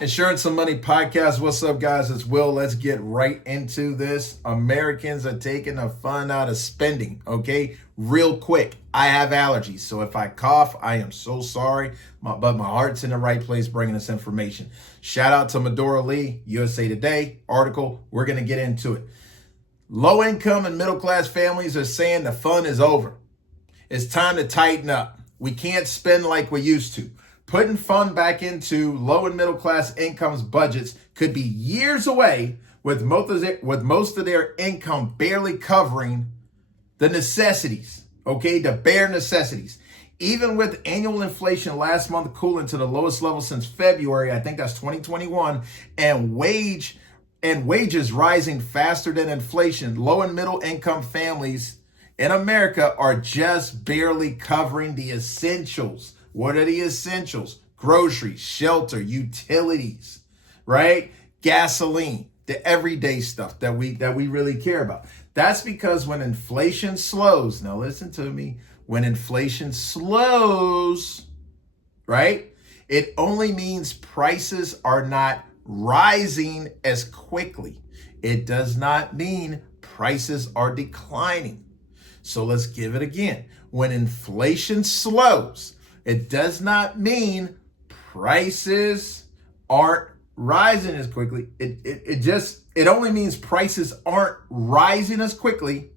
Insurance and Money Podcast. What's up, guys? It's Will. Let's get right into this. Americans are taking the fun out of spending, okay? Real quick, I have allergies, so if I cough, I am so sorry, but my heart's in the right place bringing this information. Shout out to Medora Lee, USA Today article. We're going to get into it. Low income and middle class families are saying the fun is over. It's time to tighten up. We can't spend like we used to. Putting fun back into low and middle class incomes budgets could be years away with most of their income barely covering the necessities, okay, the bare necessities. Even with annual inflation last month cooling to the lowest level since February, I think that's 2021, and wages rising faster than inflation, low and middle income families in America are just barely covering the essentials. What are the essentials? Groceries, shelter, utilities, right? Gasoline, the everyday stuff that we really care about. That's because when inflation slows, now listen to me, when inflation slows, right? It only means prices are not rising as quickly. It does not mean prices are declining. So let's give it again. When inflation slows, it does not mean prices aren't rising as quickly. It only means prices aren't rising as quickly,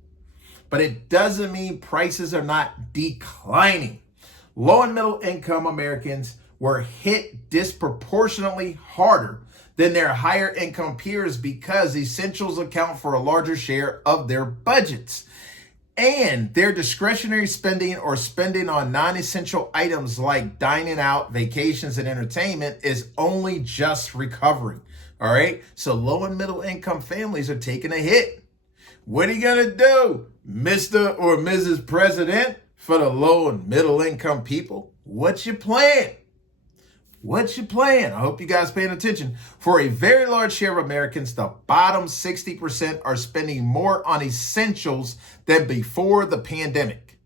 but it doesn't mean prices are not declining. Low and middle income Americans were hit disproportionately harder than their higher income peers because essentials account for a larger share of their budgets. And their discretionary spending or spending on non-essential items like dining out, vacations, and entertainment is only just recovering. All right. So low and middle income families are taking a hit. What are you going to do, Mr. or Mrs. President, for the low and middle income people? What's your plan? What's your plan? I hope you guys paying attention. For a very large share of Americans, the bottom 60% are spending more on essentials than before the pandemic.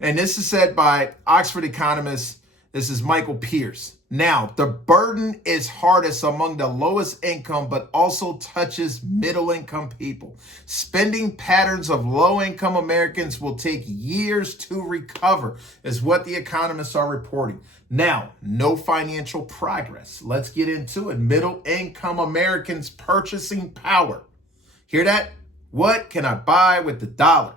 And this is said by Oxford economist, this is Michael Pierce. Now, the burden is hardest among the lowest income, but also touches middle income people. Spending patterns of low income Americans will take years to recover, is what the economists are reporting. Now, no financial progress. Let's get into it. Middle income Americans' purchasing power. Hear that? What can I buy with the dollar?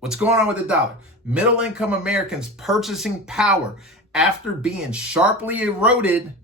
What's going on with the dollar? Middle income Americans' purchasing power after being sharply eroded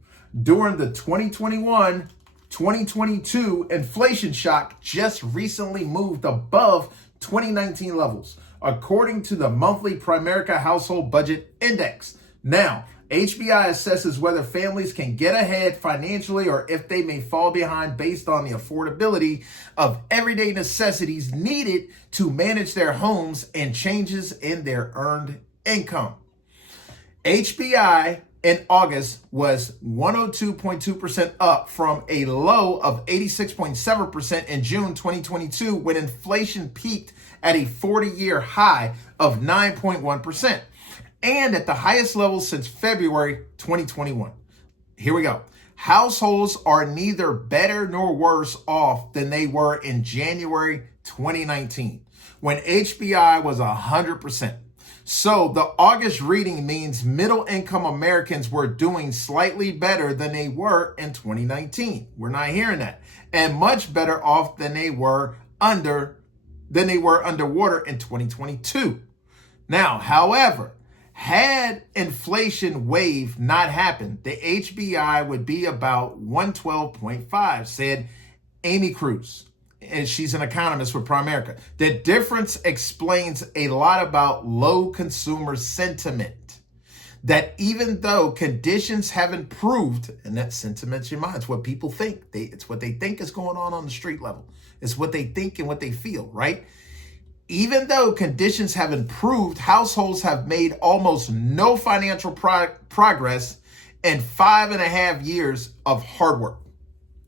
during the 2021-2022 inflation shock just recently moved above 2019 levels, according to the monthly Primerica Household Budget Index. Now, HBI assesses whether families can get ahead financially or if they may fall behind based on the affordability of everyday necessities needed to manage their homes and changes in their earned income. HBI in August was 102.2% up from a low of 86.7% in June 2022 when inflation peaked at a 40-year high of 9.1%. And at the highest level since February 2021. Here we go. Households are neither better nor worse off than they were in January 2019, when HBI was 100%. So the August reading means middle income Americans were doing slightly better than they were in 2019. We're not hearing that. And much better off than they were underwater in 2022. Now, however, had inflation wave not happened, the HBI would be about 112.5, said Amy Cruz. And she's an economist with Primerica. The difference explains a lot about low consumer sentiment. That even though conditions have improved, and that sentiment's your mind, it's what people think. It's what they think is going on the street level. It's what they think and what they feel, right? Even though conditions have improved, households have made almost no financial progress in 5.5 years of hard work.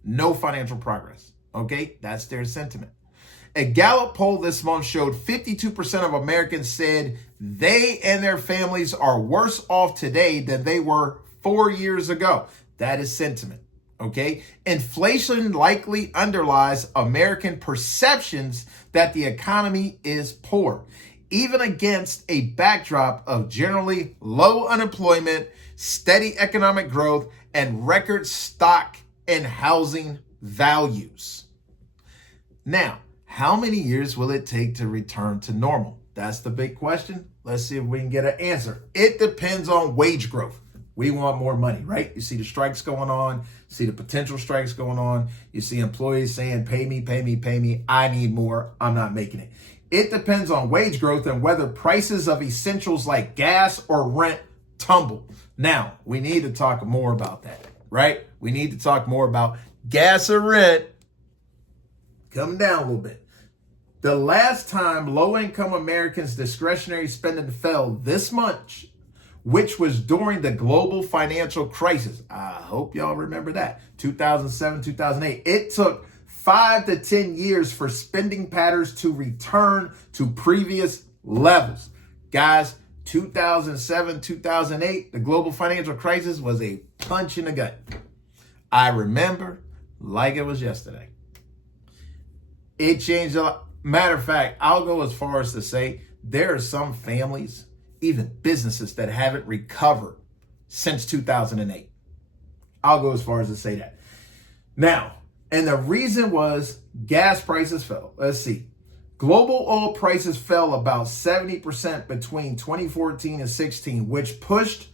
No financial progress. Okay, that's their sentiment. A Gallup poll this month showed 52% of Americans said they and their families are worse off today than they were 4 years ago. That is sentiment. Okay. Inflation likely underlies American perceptions that the economy is poor, even against a backdrop of generally low unemployment, steady economic growth, and record stock and housing values. Now, how many years will it take to return to normal? That's the big question. Let's see if we can get an answer. It depends on wage growth. We want more money, right? You see the strikes going on, see the potential strikes going on. You see employees saying, pay me, pay me, pay me. I need more. I'm not making it. It depends on wage growth and whether prices of essentials like gas or rent tumble. Now, we need to talk more about that, right? We need to talk more about gas or rent coming down a little bit. The last time low-income Americans' discretionary spending fell this much, which was during the global financial crisis. I hope y'all remember that. 2007, 2008. It took 5 to 10 years for spending patterns to return to previous levels. Guys, 2007, 2008, the global financial crisis was a punch in the gut. I remember like it was yesterday. It changed a lot. Matter of fact, I'll go as far as to say there are some families, even businesses, that haven't recovered since 2008. I'll go as far as to say that. Now, and the reason was gas prices fell. Let's see. Global oil prices fell about 70% between 2014 and 16, which pushed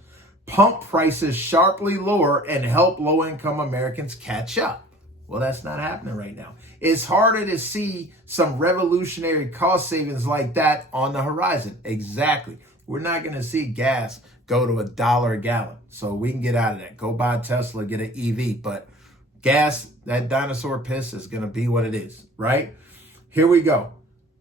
pump prices sharply lower and helped low-income Americans catch up. Well, that's not happening right now. It's harder to see some revolutionary cost savings like that on the horizon. Exactly. We're not going to see gas go to $1 a gallon. So we can get out of that. Go buy a Tesla, get an EV. But gas, that dinosaur piss is going to be what it is, right? Here we go.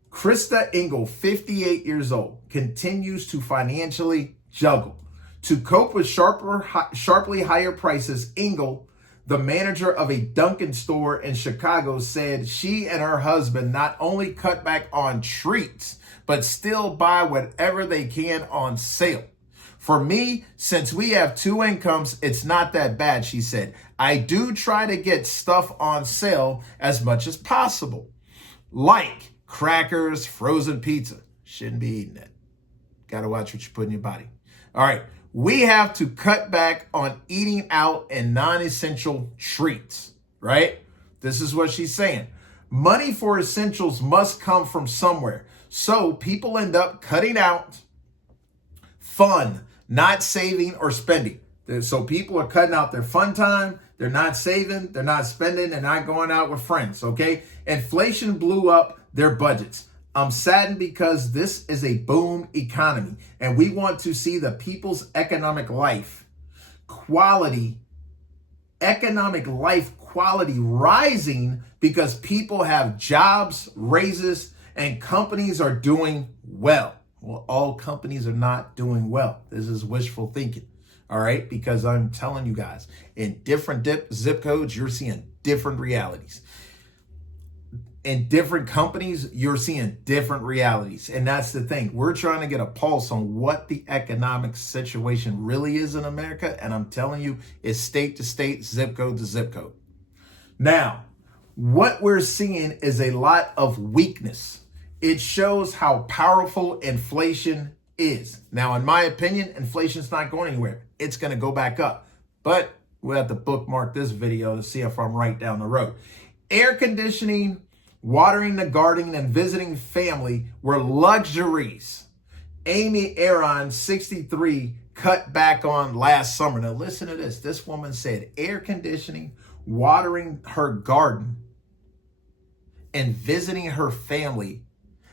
Krista Engel, 58 years old, continues to financially juggle. To cope with sharply higher prices, Engel, the manager of a Dunkin' store in Chicago, said she and her husband not only cut back on treats, but still buy whatever they can on sale. For me, since we have 2 incomes, it's not that bad, she said. I do try to get stuff on sale as much as possible, like crackers, frozen pizza. Shouldn't be eating that. Got to watch what you put in your body. All right. We have to cut back on eating out and non-essential treats, right? This is what she's saying. Money for essentials must come from somewhere. So people end up cutting out fun, not saving or spending. So people are cutting out their fun time. They're not saving. They're not spending. They're not going out with friends, okay? Inflation blew up their budgets. I'm saddened because this is a boom economy and we want to see the people's economic life quality rising because people have jobs, raises, and companies are doing well. Well, all companies are not doing well. This is wishful thinking, all right? Because I'm telling you guys, in different zip codes, you're seeing different realities. In different companies, you're seeing different realities. And that's the thing. We're trying to get a pulse on what the economic situation really is in America. And I'm telling you, it's state to state, zip code to zip code. Now, what we're seeing is a lot of weakness. It shows how powerful inflation is. Now, in my opinion, inflation's not going anywhere. It's going to go back up. But we'll have to bookmark this video to see if I'm right down the road. Air conditioning, watering the garden, and visiting family were luxuries Amy Aaron, 63, cut back on last summer. Now listen to this. This woman said air conditioning, watering her garden, and visiting her family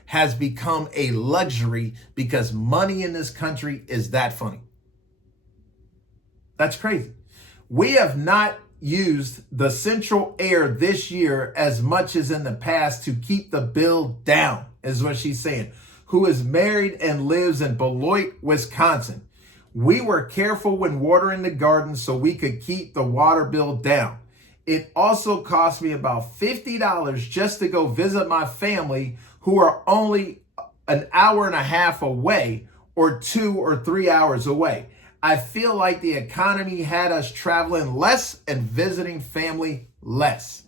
has become a luxury because money in this country is that funny. That's crazy. We have not used the central air this year as much as in the past to keep the bill down, is what she's saying, who is married and lives in Beloit, Wisconsin. We were careful when watering the garden so we could keep the water bill down. It also cost me about $50 just to go visit my family who are only an hour and a half away or 2 or 3 hours away. I feel like the economy had us traveling less and visiting family less.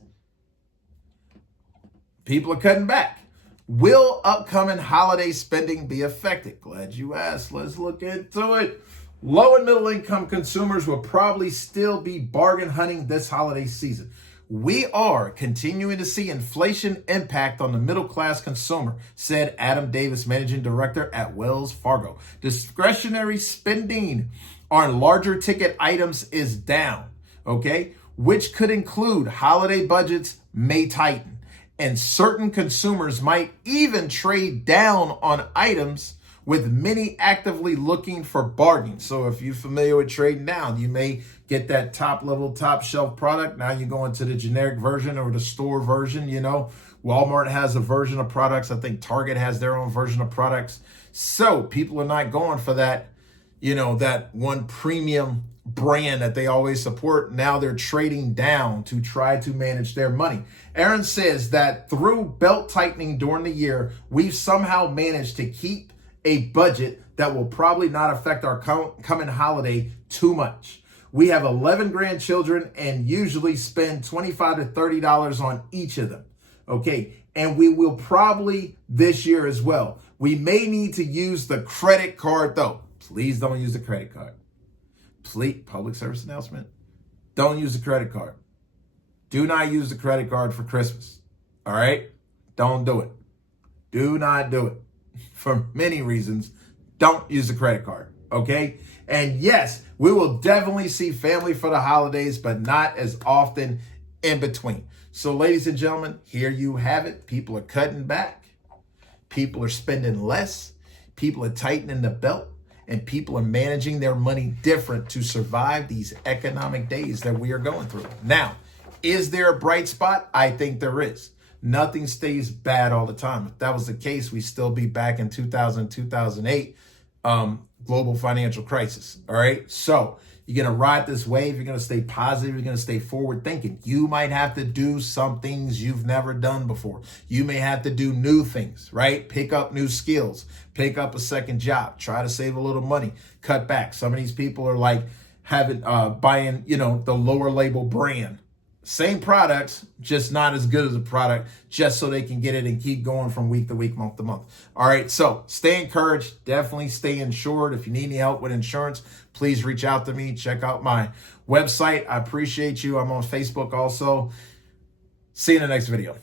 People are cutting back. Will upcoming holiday spending be affected? Glad you asked. Let's look into it. Low and middle income consumers will probably still be bargain hunting this holiday season. We are continuing to see inflation impact on the middle class consumer, said Adam Davis, managing director at Wells Fargo. Discretionary spending on larger ticket items is down, okay, which could include holiday budgets may tighten. And certain consumers might even trade down on items, with many actively looking for bargains. So if you're familiar with trading down, you may get that top level, top shelf product. Now you go into the generic version or the store version. You know, Walmart has a version of products. I think Target has their own version of products. So people are not going for that, you know, that one premium brand that they always support. Now they're trading down to try to manage their money. Aaron says that through belt tightening during the year, we've somehow managed to keep a budget that will probably not affect our coming holiday too much. We have 11 grandchildren and usually spend $25 to $30 on each of them. Okay. And we will probably this year as well. We may need to use the credit card though. Please don't use the credit card. Please, public service announcement. Don't use the credit card. Do not use the credit card for Christmas. All right? Don't do it. Do not do it. For many reasons, don't use the credit card. Okay? And yes, we will definitely see family for the holidays, but not as often in between. So, ladies and gentlemen, here you have it. People are cutting back. People are spending less. People are tightening the belt. And people are managing their money different to survive these economic days that we are going through. Now, is there a bright spot? I think there is. Nothing stays bad all the time. If that was the case, we'd still be back in 2000, 2008, global financial crisis. All right. So you're going to ride this wave. You're going to stay positive. You're going to stay forward thinking. You might have to do some things you've never done before. You may have to do new things, right? Pick up new skills, pick up a second job, try to save a little money, cut back. Some of these people are like buying, you know, the lower label brand. Same products, just not as good as a product, just so they can get it and keep going from week to week, month to month. All right, so stay encouraged. Definitely stay insured. If you need any help with insurance, please reach out to me. Check out my website. I appreciate you. I'm on Facebook also. See you in the next video.